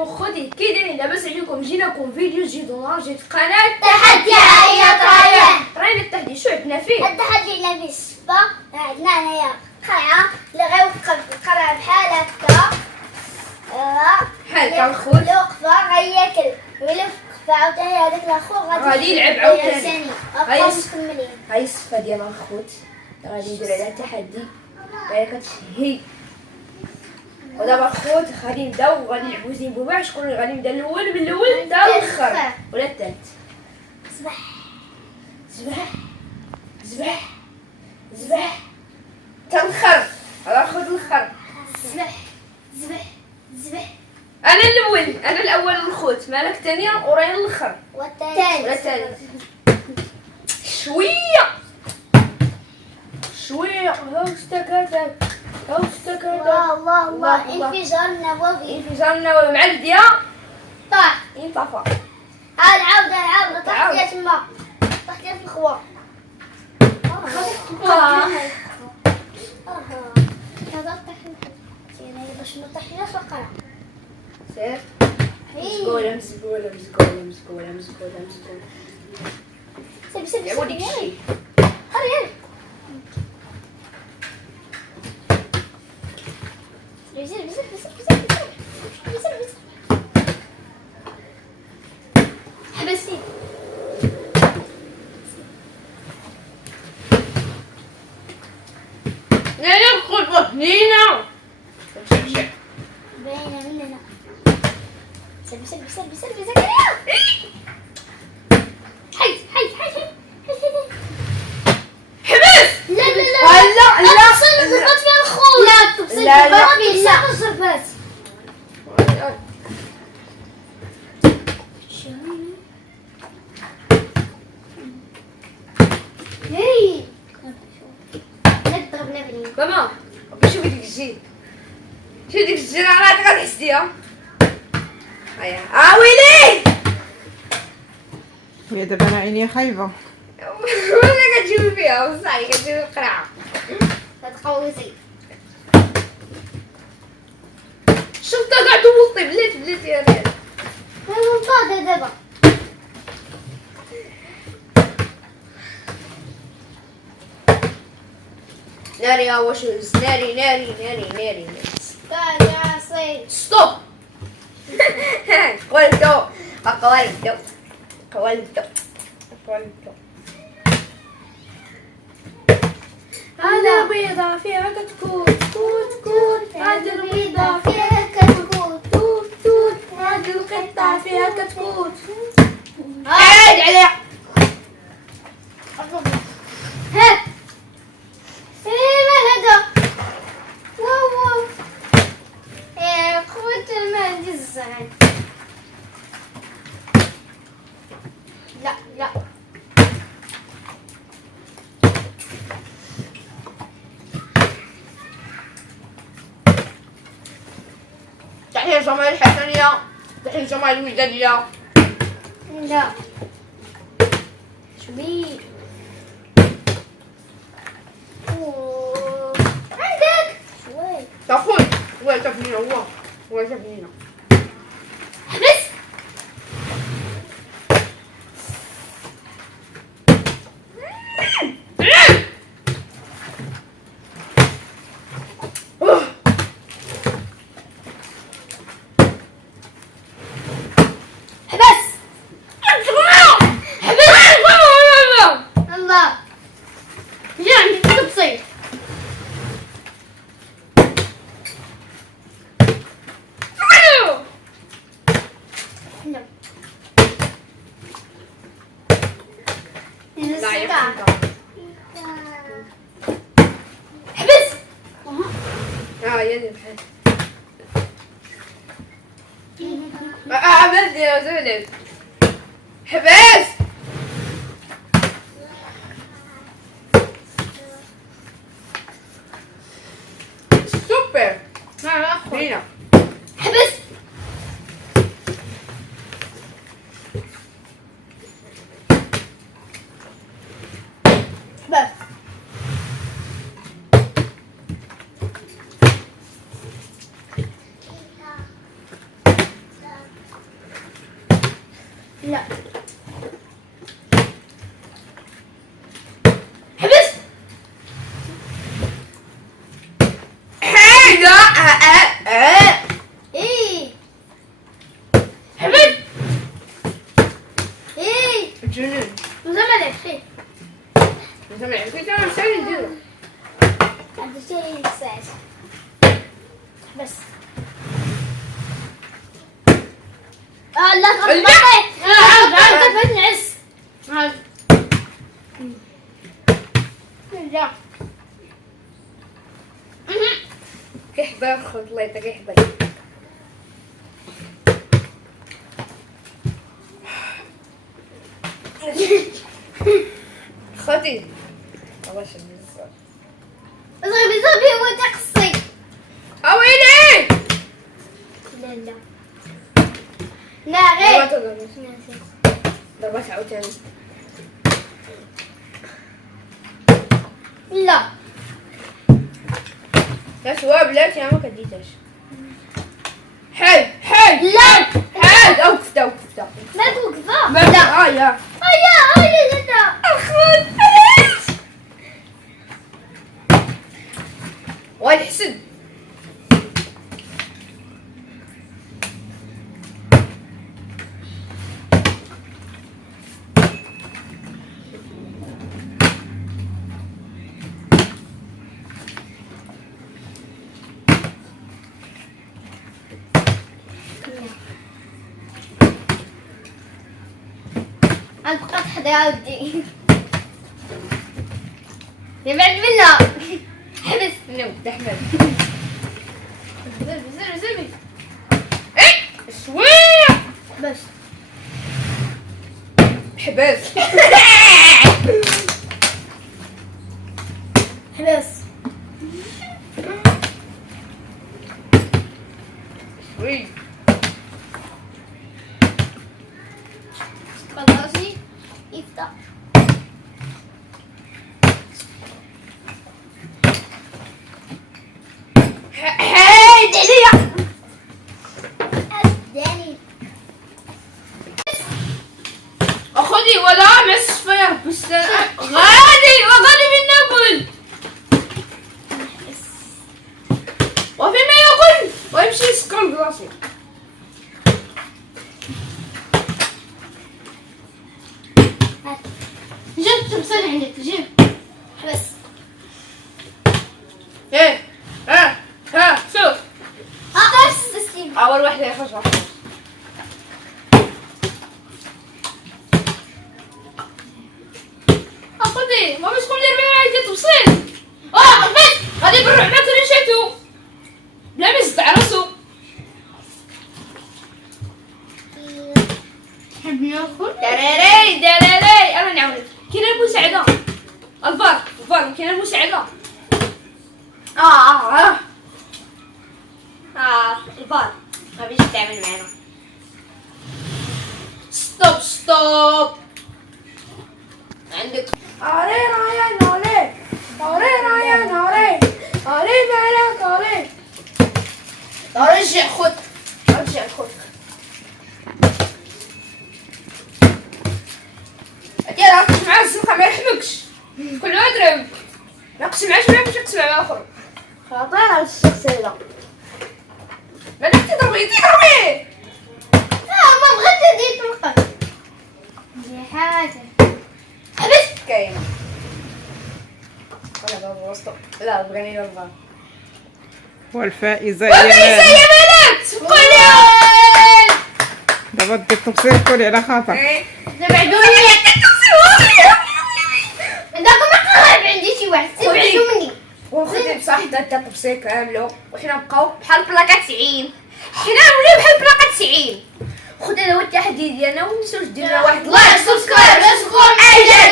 عليكم خوتي، كي دايرين؟ لاباس عليكم؟ جيناكم فيديو جديد ونرجع في قناة تحدي عائلة ريان. راينا التحدي شو عندنا فيه؟ التحدي هنا في السبا، عندنا هنايا قرعة اللي غيوقف القرعة بحال هكا. بحال هكا الخوت اللي وقفة غياكل ويلف وقفة عاوتاني هذاك الاخر غادي يلعب عاوتاني. هاي مكملين. هاي الصفة ديال الخوت غادي ندير عليها تحدي وهي كتشهي. ودابا الخوت غادي نبداو وغادي نلعبو زين بوباع. شكون اللي غادي يبدا الاول من الاول حتى الاخر ولا الثالث؟ صباح زبح زبح زبح حتى الاخر. على الخوت الاخر. زبح زبح زبح. انا الاول، انا الاول الخوت، مالك الثانيه وريان الاخر والثالث ولا الثالث. شويه شويه هاو استكاتك هاو استكاتك. الله الله الله. انفجار نووي. انفجار النووي مع البديه طاح. انطفى. عاود طاح يا تما، طاح في الخوا. هذا طاح باش ما طاحناش القرعة. سير مزقوله مزقوله مزقوله مزقوله مزقوله مزقوله. سيبي لعبوا ديك الشيء. هاري حبسي. لا ندخل هنا. باينة مننا. سلبي زكريا. حي حبس. لا لا تفصل ضغط فيها الخوت. لا تفصل ضغط فيها الضربات. هي لا تضربنا بني. ماما شوفي ديك الجين، شوفي ديك الجين راه غتحسيها. هيا ويلي. هي دابا انا عيني خايبه. ولا كتشوفي فيها وصاي كتشوفي القرعه. تقوزي. شفت كاع دوزتي بلاتي يا ريال. انا منطاده دابا. ناري واش ناري يا صيد. ستوب. قولتو هذا بيضة فيها كتكوت هذه البيضة فيها كتكوت. توت هذه القطة فيها كتكوت. عاد عليها. هات. مال هذا؟ واو يا قوة المال دي الزعل. لا تحية جمال الحسنية، تحية جمال الوجدانية. لا شبيه عندك شوي. تفوت هو تفنينة هو تفنينة. حبس. الله جا عندي تصير. لا يا حبس. يا دي بحال عملت يا زلمة. حبس. سوبر. هنا حبس. بس لا حبس. لا ايه حبس. ايه جنون. وزمن الخير سمع كنت انا مسوي نديرو. هذا شيء يساعد بس لا غلطت غلطت نعس لا كحبة خذ ليطة كحبة. خذي والله شو بالزبط. زغبي وتقصي اويلي لا لا لا غير ضربت عود تاني. لا لا سواب لا يا ما كديتش. حل لا حل اوقف ما توقفه لا يا يا لا اخذ علاش والحسد. أنا فقط حدا عاودي يبعد منا حبس نو تحمل زربي ايه شويه بس حبس. حبس شوي خلاصي يفتح هاي دليا داني أخذي ولا مصفر بس غادي وغادي من نقول وفيما يقول ويمشي يسكن براسي. جبت تمثال عندك جيب حبس ايه ها شوف بس تسليم أول واحدة يخرج واحدة. أخذي ما مش كل يربي عايزة توصل. بس غادي بنروح ناكل ريشاتو بلا مزد على راسو. تحب ناكل داراري أنا نعاونك. كاين المساعدة الفار كاين المساعدة. الفار ما بيجي تعمل معنا. ستوب عندك أري رايا نوري أري مالك رجع خذ أكيد ركز معاه الزنقة ما يحمكش كل ما يضرب ركز معاه شوية باش يقسم على الآخر. خاطر على الشخصية ما تضربي ما بغيت ندير توقف دي حاجة حبس كاينة. أنا بابا وسطو لا بغيني بابا والفائزة والفائزة يا يا بنات سبقوني. دابا دير التقصير كلي على خاطر. تبعدوا مني عندكم قريب عندي شي واحد تبعدوا مني وخذي بصح دا التبصير كاملو وحنا نبقاو بحال بلاكا 90. حنا نوليو بحال بلاكا 90. خذي هذا هو التحدي ديالنا ونساوش ديرنا واحد لايك سبسكرايب باش تكون اعجابي